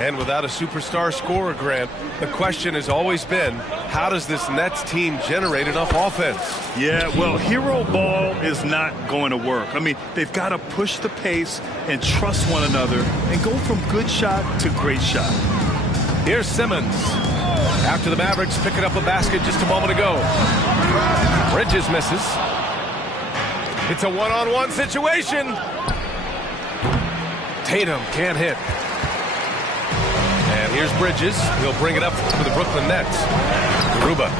And without a superstar scorer, Grant, the question has always been, how does this Nets team generate enough offense? Yeah, well, hero ball is not going to work. I mean, they've got to push the pace and trust one another and go from good shot to great shot. Here's Simmons. After the Mavericks picking up a basket just a moment ago. Bridges misses. It's a one-on-one situation. Tatum can't hit. And here's Bridges. He'll bring it up for the Brooklyn Nets. Garuba.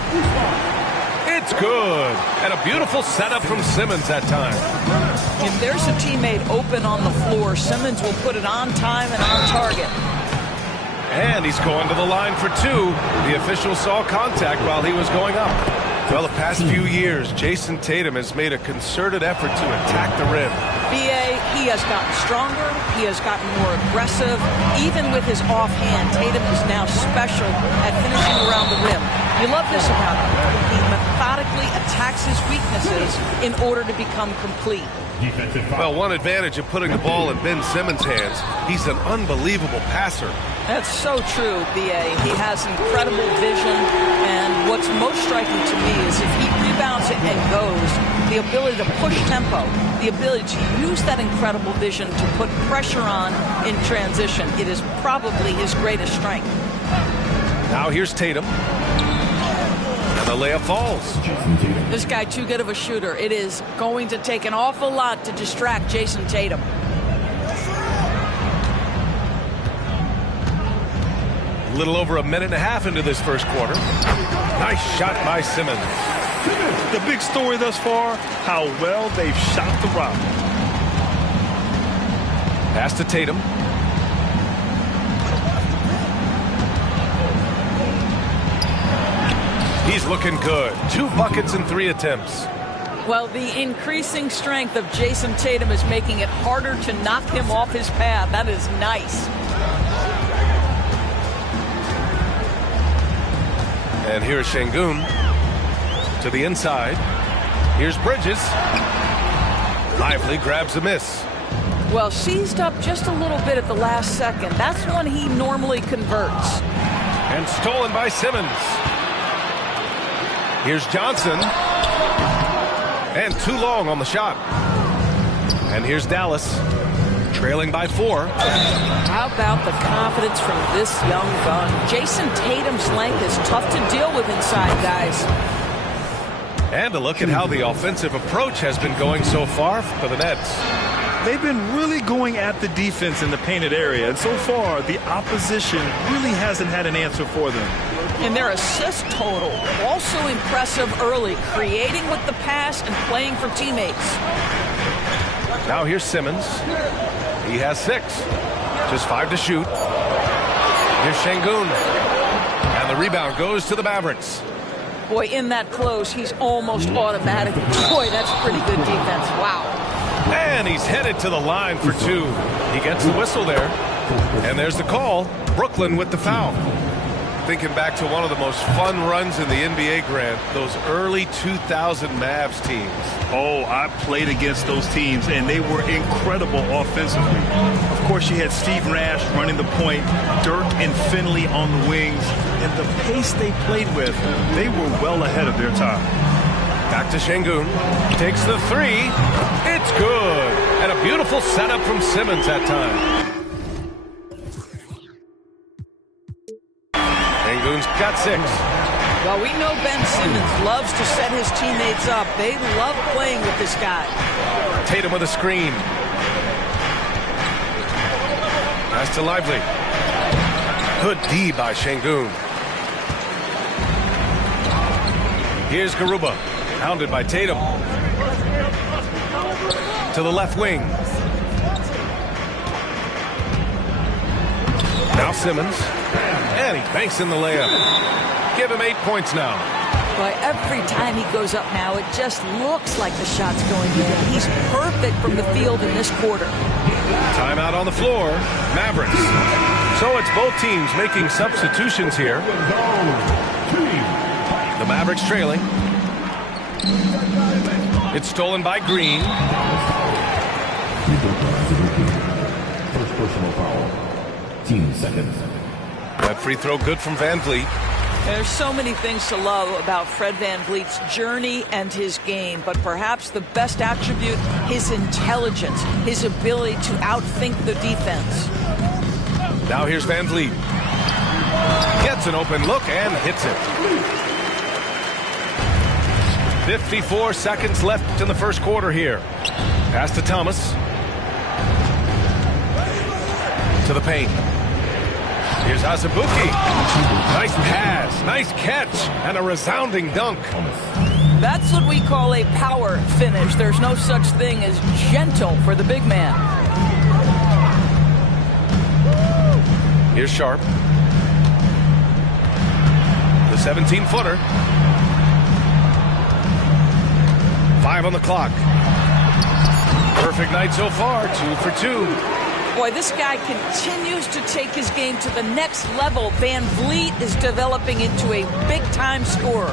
It's good. And a beautiful setup from Simmons that time. If there's a teammate open on the floor, Simmons will put it on time and on target. And he's going to the line for two. The official saw contact while he was going up. Well, the past few years, Jason Tatum has made a concerted effort to attack the rim. B.A., he has gotten stronger. He has gotten more aggressive. Even with his offhand, Tatum is now special at finishing around the rim. You love this about him. He methodically attacks his weaknesses in order to become complete. Well, one advantage of putting the ball in Ben Simmons' hands, he's an unbelievable passer. That's so true, B.A. He has incredible vision, and what's most striking to me is if he rebounds it and goes, the ability to push tempo, the ability to use that incredible vision to put pressure on in transition. It is probably his greatest strength. Now here's Tatum. And the layup falls. This guy too good of a shooter. It is going to take an awful lot to distract Jason Tatum. A little over a minute and a half into this first quarter. Nice shot by Simmons. The big story thus far, how well they've shot the rock. Pass to Tatum. He's looking good. 2 buckets and 3 attempts. Well, the increasing strength of Jason Tatum is making it harder to knock him off his path. That is nice. And here's Şengün to the inside. Here's Bridges. Lively grabs a miss. Well, seized up just a little bit at the last second. That's when he normally converts. And stolen by Simmons. Here's Johnson. And too long on the shot. And here's Dallas, trailing by 4. How about the confidence from this young gun? Jason Tatum's length is tough to deal with inside, guys. And a look at how the offensive approach has been going so far for the Nets. They've been really going at the defense in the painted area, and so far the opposition really hasn't had an answer for them. And their assist total, also impressive early, creating with the pass and playing for teammates. Now here's Simmons. He has 6. Just 5 to shoot. Here's Şengün. And the rebound goes to the Mavericks. Boy, in that close, he's almost automatic. Boy, that's pretty good defense. Wow. And he's headed to the line for 2. He gets the whistle there. And there's the call. Brooklyn with the foul. Thinking back to one of the most fun runs in the NBA, Grant, those early 2000 Mavs teams. Oh, I played against those teams, and they were incredible offensively. Of course, you had Steve Nash running the point, Dirk and Finley on the wings, and the pace they played with, they were well ahead of their time. Back to Şengün. Takes the 3. It's good. And a beautiful setup from Simmons that time. Şengün's got 6. Well, we know Ben Simmons loves to set his teammates up. They love playing with this guy. Tatum with a screen. Pass to Lively. Good D by Şengün. Here's Garuba. Hounded by Tatum. To the left wing. Now Simmons. And he banks in the layup. Give him 8 points now. But every time he goes up now, it just looks like the shot's going in. He's perfect from the field in this quarter. Timeout on the floor. Mavericks. So it's both teams making substitutions here. The Mavericks trailing. It's stolen by Green. First personal foul. 15 seconds. That free throw good from Van Vliet. There's so many things to love about Fred VanVleet's journey and his game, but perhaps the best attribute, his intelligence, his ability to outthink the defense. Now here's Van Vliet. Gets an open look and hits it. 54 seconds left in the first quarter here. Pass to Thomas. To the paint. Here's Azubuike. Nice pass, nice catch, and a resounding dunk. That's what we call a power finish. There's no such thing as gentle for the big man. Here's Sharp. The 17-footer. 5 on the clock. Perfect night so far, 2 for 2. Boy, this guy continues to take his game to the next level. Van Vliet is developing into a big-time scorer.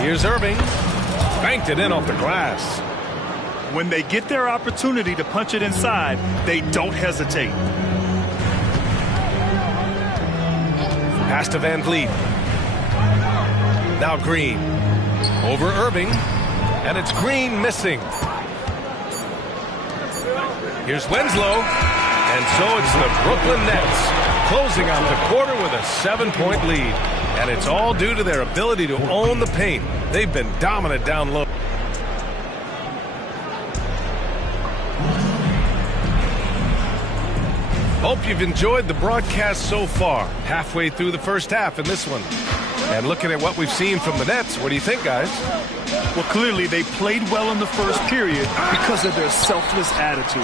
Here's Irving. Banked it in off the glass. When they get their opportunity to punch it inside, they don't hesitate. Pass to Van Vliet. Now Green. Over Irving. And it's Green missing. Here's Winslow. And so it's the Brooklyn Nets closing out the quarter with a 7-point lead. And it's all due to their ability to own the paint. They've been dominant down low. Hope you've enjoyed the broadcast so far. Halfway through the first half in this one. And looking at what we've seen from the Nets, what do you think, guys? Well, clearly they played well in the first period because of their selfless attitude.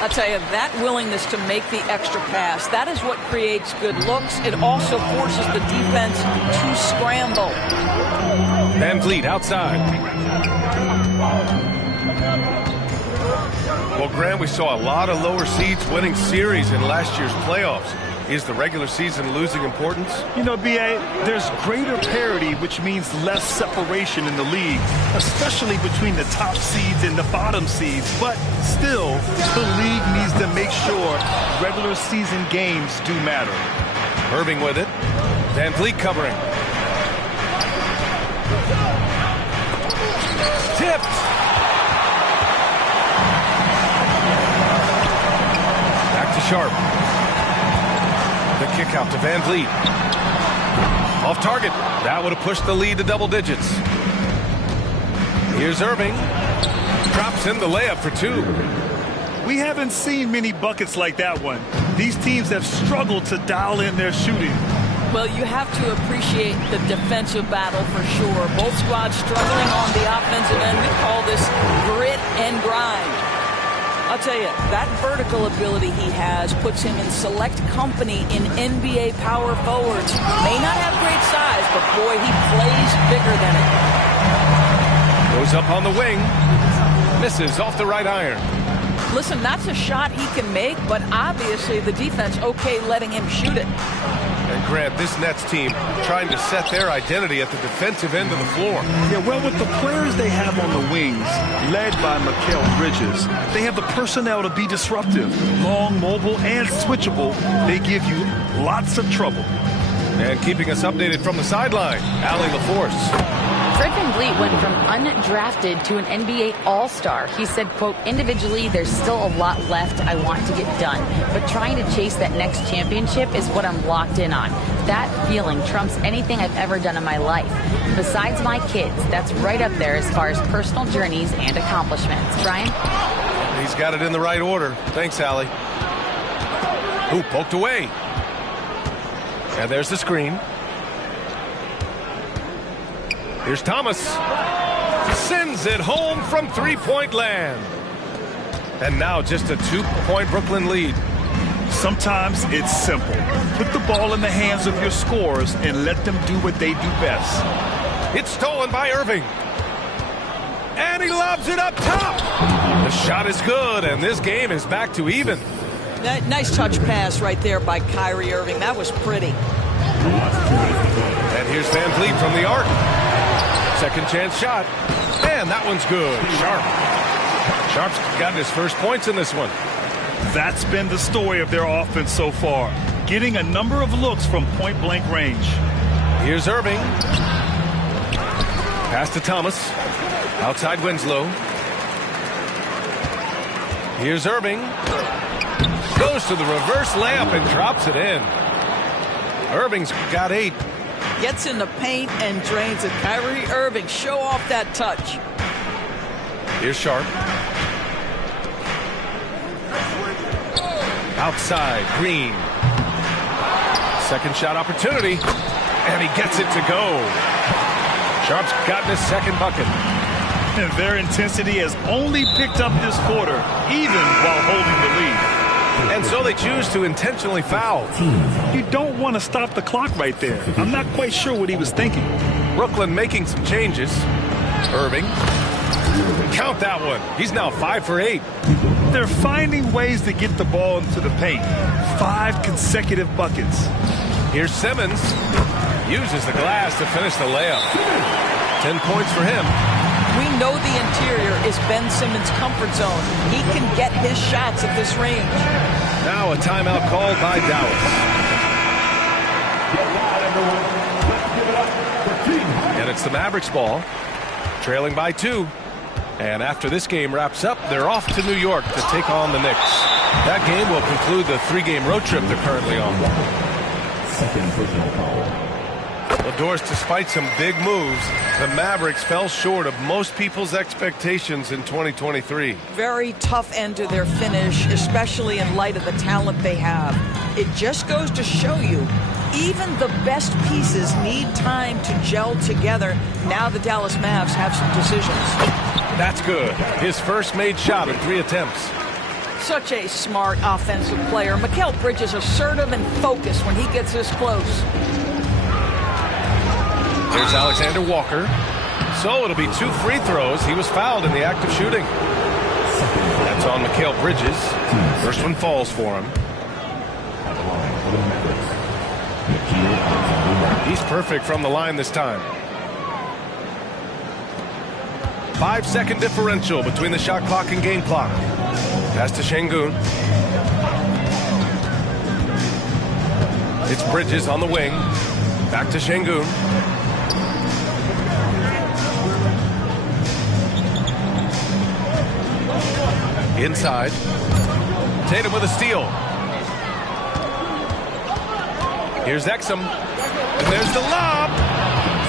I'll tell you, that willingness to make the extra pass, that is what creates good looks. It also forces the defense to scramble. Van Vliet outside. Well, Grant, we saw a lot of lower seeds winning series in last year's playoffs. Is the regular season losing importance? You know, B.A., there's greater parity, which means less separation in the league, especially between the top seeds and the bottom seeds. But still, the league needs to make sure regular season games do matter. Irving with it. Van Vliet covering. Tipped. Back to Sharp. The kick out to Van Vliet. Off target. That would have pushed the lead to double digits. Here's Irving. Drops in the layup for 2. We haven't seen many buckets like that one. These teams have struggled to dial in their shooting. Well, you have to appreciate the defensive battle for sure. Both squads struggling on the offensive end. We call this grit and grind. I'll tell you, that vertical ability he has puts him in select company in NBA power forwards. May not have great size, but boy, he plays bigger than it. Goes up on the wing. Misses off the right iron. Listen, that's a shot he can make, but obviously the defense okay letting him shoot it. And Grant, this Nets team trying to set their identity at the defensive end of the floor. Yeah, well, with the players they have on the wings, led by Mikal Bridges, they have the personnel to be disruptive. Long, mobile, and switchable. They give you lots of trouble. And keeping us updated from the sideline, Allie LaForce. Fred VanVleet went from undrafted to an NBA All-Star. He said, quote, individually, there's still a lot left I want to get done, but trying to chase that next championship is what I'm locked in on. That feeling trumps anything I've ever done in my life. Besides my kids, that's right up there as far as personal journeys and accomplishments. Brian? He's got it in the right order. Thanks, Allie. Ooh, poked away. And there's the screen. Here's Thomas. Sends it home from three-point land. And now just a 2-point Brooklyn lead. Sometimes it's simple. Put the ball in the hands of your scorers and let them do what they do best. It's stolen by Irving. And he lobs it up top. The shot is good, and this game is back to even. Nice touch pass right there by Kyrie Irving. That was pretty. And here's Van Vliet from the arc. Second chance shot. And that one's good. Sharp's got his first points in this one. That's been the story of their offense so far, getting a number of looks from point-blank range. Here's Irving. Pass to Thomas. Outside Winslow. Here's Irving. Goes to the reverse layup and drops it in. Irving's got 8. Gets in the paint and drains it. Kyrie Irving, show off that touch. Here's Sharp. Outside, Green. Second shot opportunity, and he gets it to go. Sharp's gotten his second bucket. And their intensity has only picked up this quarter, even while holding the lead. And so they choose to intentionally foul. You don't want to stop the clock right there. I'm not quite sure what he was thinking. Brooklyn making some changes. Irving. Count that one. He's now 5 for 8. They're finding ways to get the ball into the paint. 5 consecutive buckets. Here's Simmons. Uses the glass to finish the layup. 10 points for him. We know the interior is Ben Simmons' comfort zone. He can get his shots at this range. Now a timeout called by Dallas. And it's the Mavericks ball, trailing by 2. And after this game wraps up, they're off to New York to take on the Knicks. That game will conclude the 3-game road trip they're currently on. Second personal foul. Well, Doris, despite some big moves, the Mavericks fell short of most people's expectations in 2023. Very tough end to their finish, especially in light of the talent they have. It just goes to show you, even the best pieces need time to gel together. Now the Dallas Mavs have some decisions. That's good. His first made shot in 3 attempts. Such a smart offensive player. Mikal Bridges assertive and focused when he gets this close. There's Alexander Walker. So it'll be 2 free throws. He was fouled in the act of shooting. That's on Mikal Bridges. First one falls for him. He's perfect from the line this time. 5-second differential between the shot clock and game clock. Pass to Şengün. It's Bridges on the wing. Back to Şengün. Inside. Tatum with a steal. Here's Exum. And there's the lob.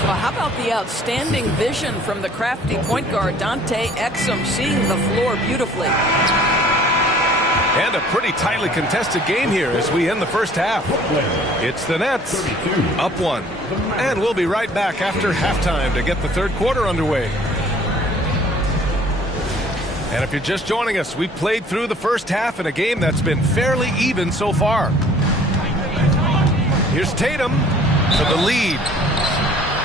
Well, how about the outstanding vision from the crafty point guard, Dante Exum, seeing the floor beautifully. And a pretty tightly contested game here as we end the first half. It's the Nets up 1. And we'll be right back after halftime to get the third quarter underway. And if you're just joining us, we played through the first half in a game that's been fairly even so far. Here's Tatum for the lead.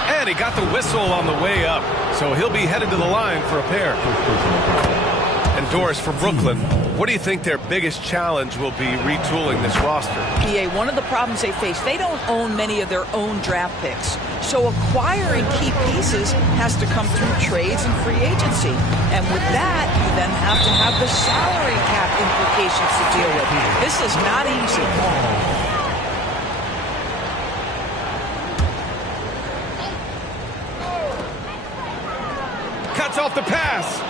And he got the whistle on the way up, so he'll be headed to the line for a pair. And Doris, for Brooklyn, what do you think their biggest challenge will be retooling this roster? PA, one of the problems they face, they don't own many of their own draft picks. So acquiring key pieces has to come through trades and free agency. And with that, you then have to have the salary cap implications to deal with. This is not easy. Cuts off the pass.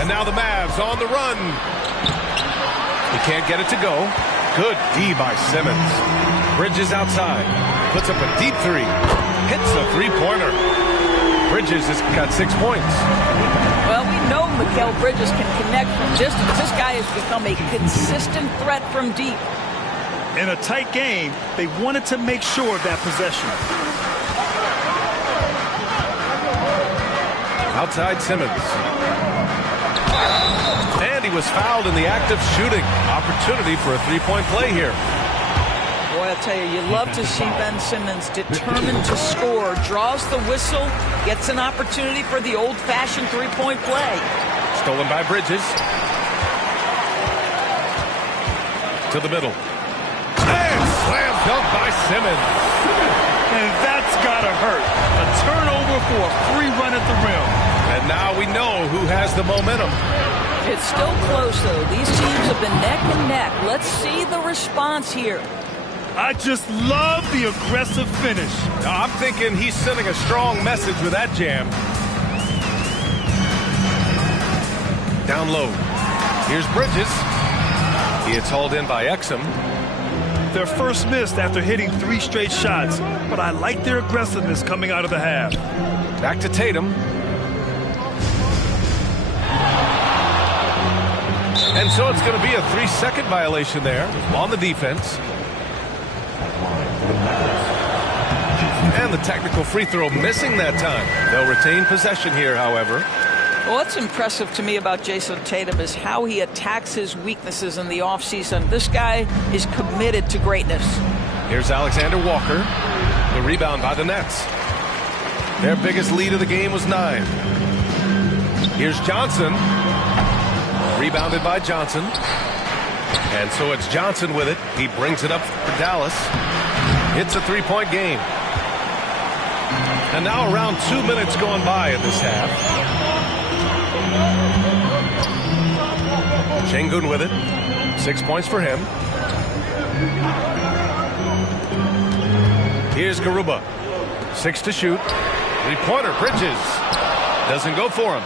And now the Mavs on the run. He can't get it to go. Good D by Simmons. Bridges outside. Puts up a deep 3. Hits the 3-pointer. Bridges has got 6 points. Well, we know Mikal Bridges can connect from distance. This guy has become a consistent threat from deep. In a tight game, they wanted to make sure of that possession. Outside Simmons. And he was fouled in the act of shooting. Opportunity for a 3-point play here. Boy, I'll tell you, you love to see Ben Simmons determined to score. Draws the whistle, gets an opportunity for the old-fashioned 3-point play. Stolen by Bridges. To the middle. And slam dunk by Simmons. And that's gotta hurt. A turnover for a free run at the rim. And now we know who has the momentum. It's still close, though. These teams have been neck and neck. Let's see the response here. I just love the aggressive finish. I'm thinking he's sending a strong message with that jam. Down low. Here's Bridges. He is hauled in by Exum. Their first missed after hitting 3 straight shots, but I like their aggressiveness coming out of the half. Back to Tatum. And so it's going to be a 3-second violation there on the defense. And the technical free throw missing that time. They'll retain possession here, however. Well, what's impressive to me about Jason Tatum is how he attacks his weaknesses in the offseason. This guy is committed to greatness. Here's Alexander Walker. The rebound by the Nets. Their biggest lead of the game was 9. Here's Johnson. Rebounded by Johnson. And so it's Johnson with it. He brings it up for Dallas. It's a 3-point game. And now around 2 minutes gone by in this half. Şengün with it. 6 points for him. Here's Garuba. 6 to shoot. 3-pointer. Bridges. Doesn't go for him.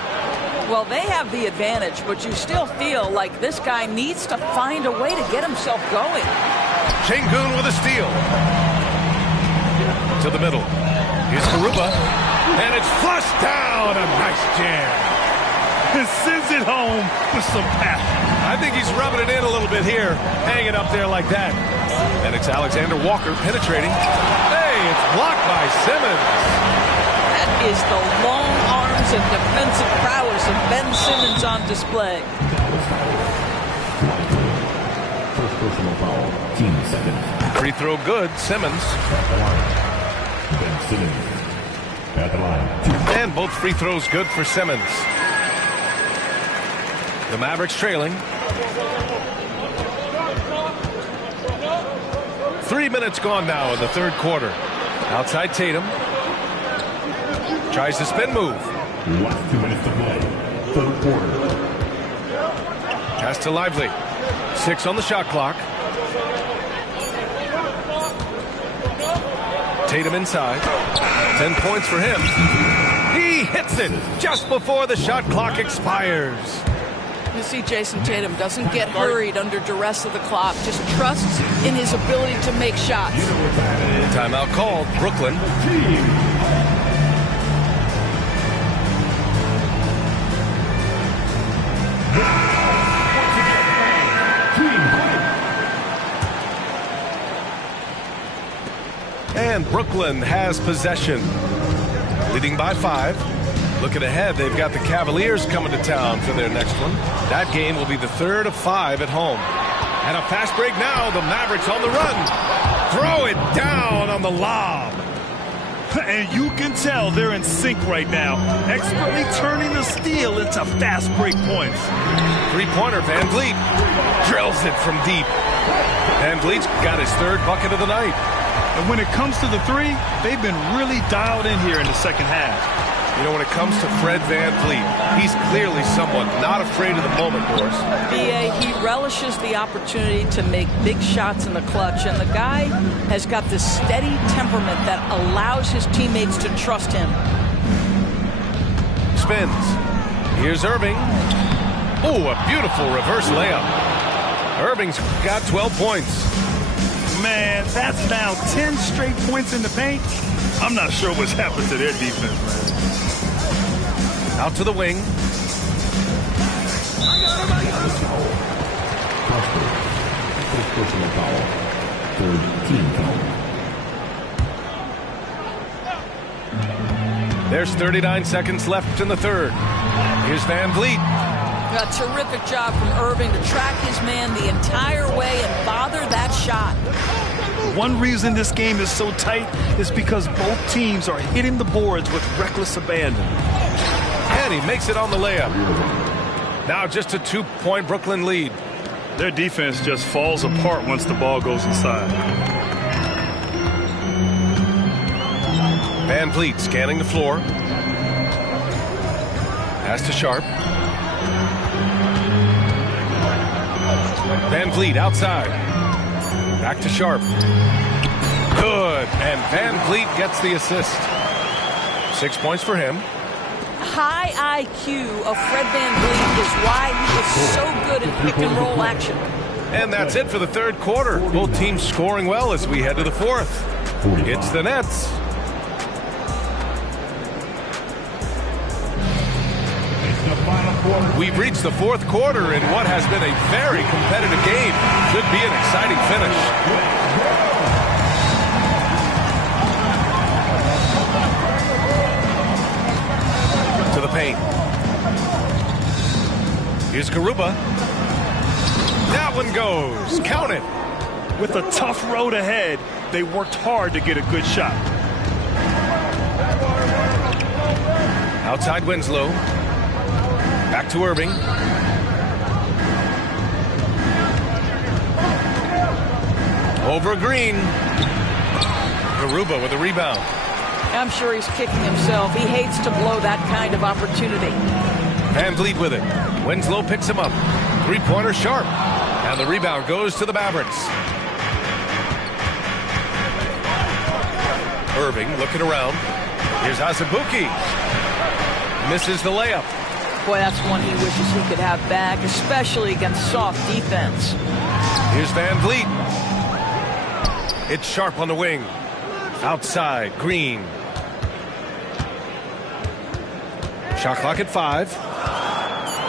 Well, they have the advantage, but you still feel like this guy needs to find a way to get himself going. Şengün with a steal. To the middle. Here's Garuba. And it's flushed down. A nice jam. And sends it home with some passion. I think he's rubbing it in a little bit here. Hanging up there like that. And it's Alexander Walker penetrating. Hey, it's blocked by Simmons. That is the long arms and defensive prowess of Ben Simmons on display. First personal foul, team seconds. Free throw good, Simmons. Ben Simmons at the line. And both free throws good for Simmons. The Mavericks trailing. 3 minutes gone now in the third quarter. Outside Tatum. Tries to spin move. Last 2 minutes to play. Third quarter. Pass to Lively. 6 on the shot clock. Tatum inside. 10 points for him. He hits it just before the shot clock expires. You see Jason Tatum doesn't get hurried under duress of the clock. Just trusts in his ability to make shots. Timeout called. Brooklyn. And Brooklyn has possession. Leading by 5. Looking ahead, they've got the Cavaliers coming to town for their next one. That game will be the third of 5 at home. And a fast break now. The Mavericks on the run. Throw it down on the lob. And you can tell they're in sync right now. Expertly turning the steal into fast break points. 3-pointer, Van Vliet. Drills it from deep. Van Vliet's got his 3rd bucket of the night. And when it comes to the 3, they've been really dialed in here in the second half. You know, when it comes to Fred Van Vliet, he's clearly someone not afraid of the moment, Boris. B.A., he relishes the opportunity to make big shots in the clutch, and the guy has got this steady temperament that allows his teammates to trust him. Spins. Here's Irving. Oh, a beautiful reverse layup. Irving's got 12 points. Man, that's now 10 straight points in the paint. I'm not sure what's happened to their defense, man. Out to the wing. First personal foul. Third team foul. There's 39 seconds left in the third. Here's Van Vliet. A terrific job from Irving to track his man the entire way and bother that shot. One reason this game is so tight is because both teams are hitting the boards with reckless abandon. And he makes it on the layup. Now just a 2-point Brooklyn lead. Their defense just falls apart once the ball goes inside. Van Vliet scanning the floor. Pass to Sharp. Van Vliet outside. Back to Sharp. Good. And Van Vliet gets the assist. 6 points for him. High IQ of Fred Van Vliet is why he is so good in pick and roll action. And that's it for the third quarter. Both teams scoring well as we head to the fourth. It's the Nets. We've reached the fourth quarter in what has been a very competitive game. Should be an exciting finish. To the paint. Here's Garuba. That one goes. Count it. With a tough road ahead, they worked hard to get a good shot. Outside Winslow. Back to Irving. Over Green. Garuba with a rebound. I'm sure he's kicking himself. He hates to blow that kind of opportunity. Van Vliet with it. Winslow picks him up. Three-pointer Sharp. And the rebound goes to the Mavericks. Irving looking around. Here's Azubuike. Misses the layup. Boy, that's one he wishes he could have back, especially against soft defense. Here's Van Vliet. It's Sharp on the wing. Outside, Green. Shot clock at 5.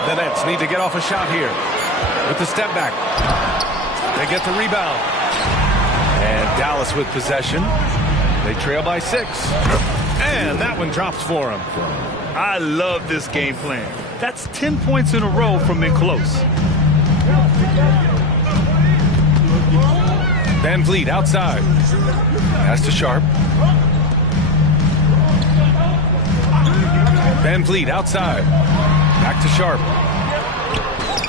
The Nets need to get off a shot here. With the step back. They get the rebound. And Dallas with possession. They trail by 6. And that one drops for him. I love this game plan. That's 10 points in a row from in close. Van Vliet outside. Pass to Sharp. Van Vliet outside. Back to Sharp.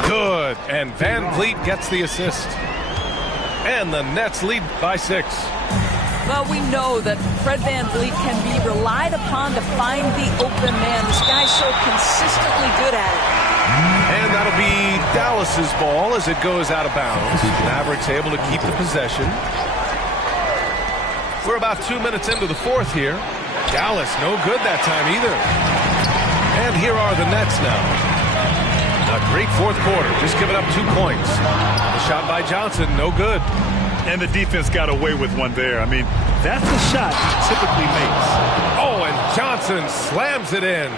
Good. And Van Vliet gets the assist. And the Nets lead by 6. Well, we know that Fred Van Vliet can be relied upon to find the open man. This guy's so consistently good at it. And that'll be Dallas's ball as it goes out of bounds. Mavericks able to keep the possession. We're about 2 minutes into the fourth here. Dallas no good that time either. And here are the Nets now. A great fourth quarter, just giving up 2 points. The shot by Johnson, no good. And the defense got away with one there. I mean, that's a shot he typically makes. Oh, and Johnson slams it in.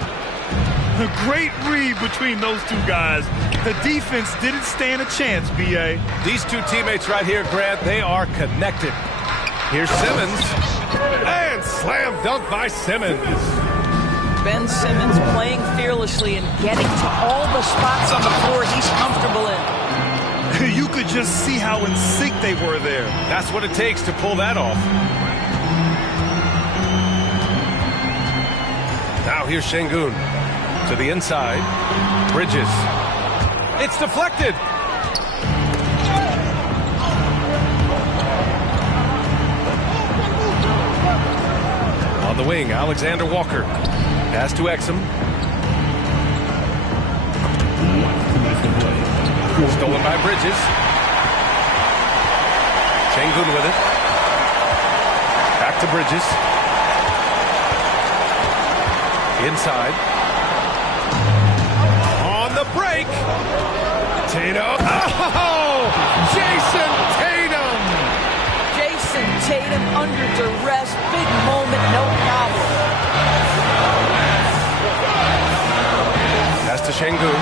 A great read between those two guys. The defense didn't stand a chance, B.A. These two teammates right here, Grant, they are connected. Here's Simmons. And slam dunk by Simmons. Ben Simmons playing fearlessly and getting to all the spots on the floor he's comfortable in. You could just see how in sync they were there. That's what it takes to pull that off. Now here's Şengün. To the inside. Bridges. It's deflected. On the wing, Alexander Walker. Pass to Exum. Stolen by Bridges. Şengün with it. Back to Bridges. Inside. On the break. Tatum. Oh! Jason Tatum! Jason Tatum under duress. Big moment, no problem. Pass to Şengün.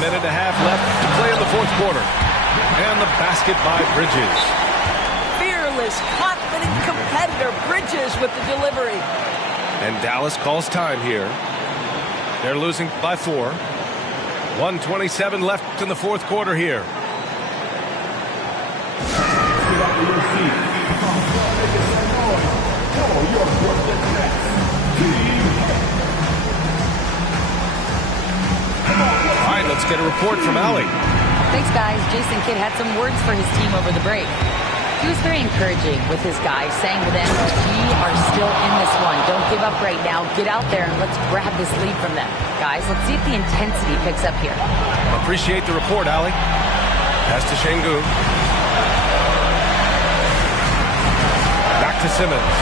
Minute and a half left to play in the fourth quarter. And the basket by Bridges. Fearless, confident competitor. Bridges with the delivery. And Dallas calls time here. They're losing by 4. 1:27 left in the fourth quarter here. All right, let's get a report from Allie. Thanks, guys. Jason Kidd had some words for his team over the break. He was very encouraging with his guys, saying to them, we are still in this one. Don't give up right now. Get out there and let's grab this lead from them. Guys, let's see if the intensity picks up here. Appreciate the report, Allie. Pass to Şengün. Back to Simmons.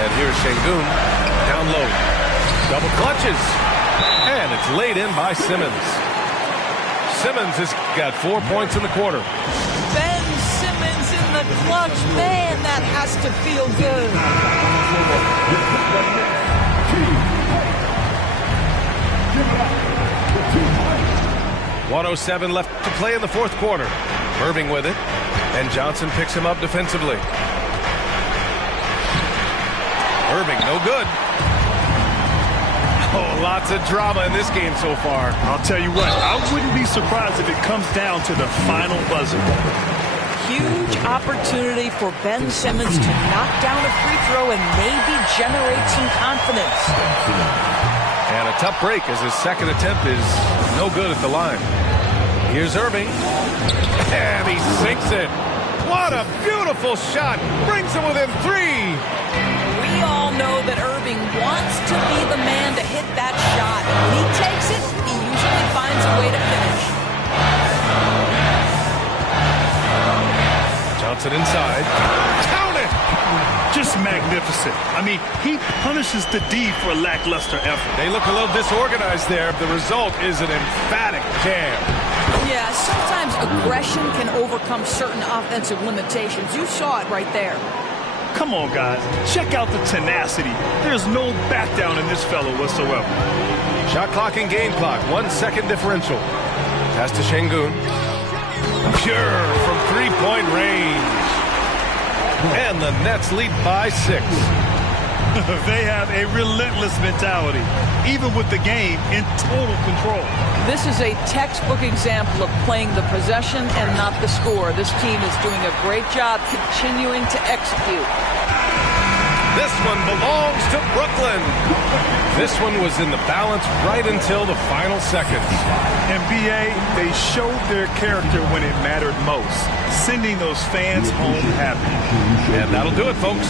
And here's Şengün down low. Double clutches. And it's laid in by Simmons. Simmons has got 4 points in the quarter. Ben Simmons in the clutch. Man, that has to feel good. 1:07 left to play in the fourth quarter. Irving with it, and Johnson picks him up defensively. Irving, no good. Oh, lots of drama in this game so far. I'll tell you what, I wouldn't be surprised if it comes down to the final buzzer. Huge opportunity for Ben Simmons to knock down a free throw and maybe generate some confidence. And a tough break as his second attempt is no good at the line. Here's Irving. And he sinks it. What a beautiful shot. Brings him within 3. We all know that Irving wants to be the man to hit that shot. When he takes it, he usually finds a way to finish. Johnson inside. Count it! Just magnificent. I mean, he punishes the D for lackluster effort. They look a little disorganized there. The result is an emphatic jam. Yeah, sometimes aggression can overcome certain offensive limitations. You saw it right there. Come on, guys. Check out the tenacity. There's no back down in this fellow whatsoever. Shot clock and game clock. 1 second differential. Pass to Şengün. Pure from three-point range. And the Nets lead by 6. They have a relentless mentality, even with the game in total control. This is a textbook example of playing the possession and not the score. This team is doing a great job continuing to execute. This one belongs to Brooklyn. This one was in the balance right until the final seconds. NBA, they showed their character when it mattered most, sending those fans home happy. And that'll do it, folks.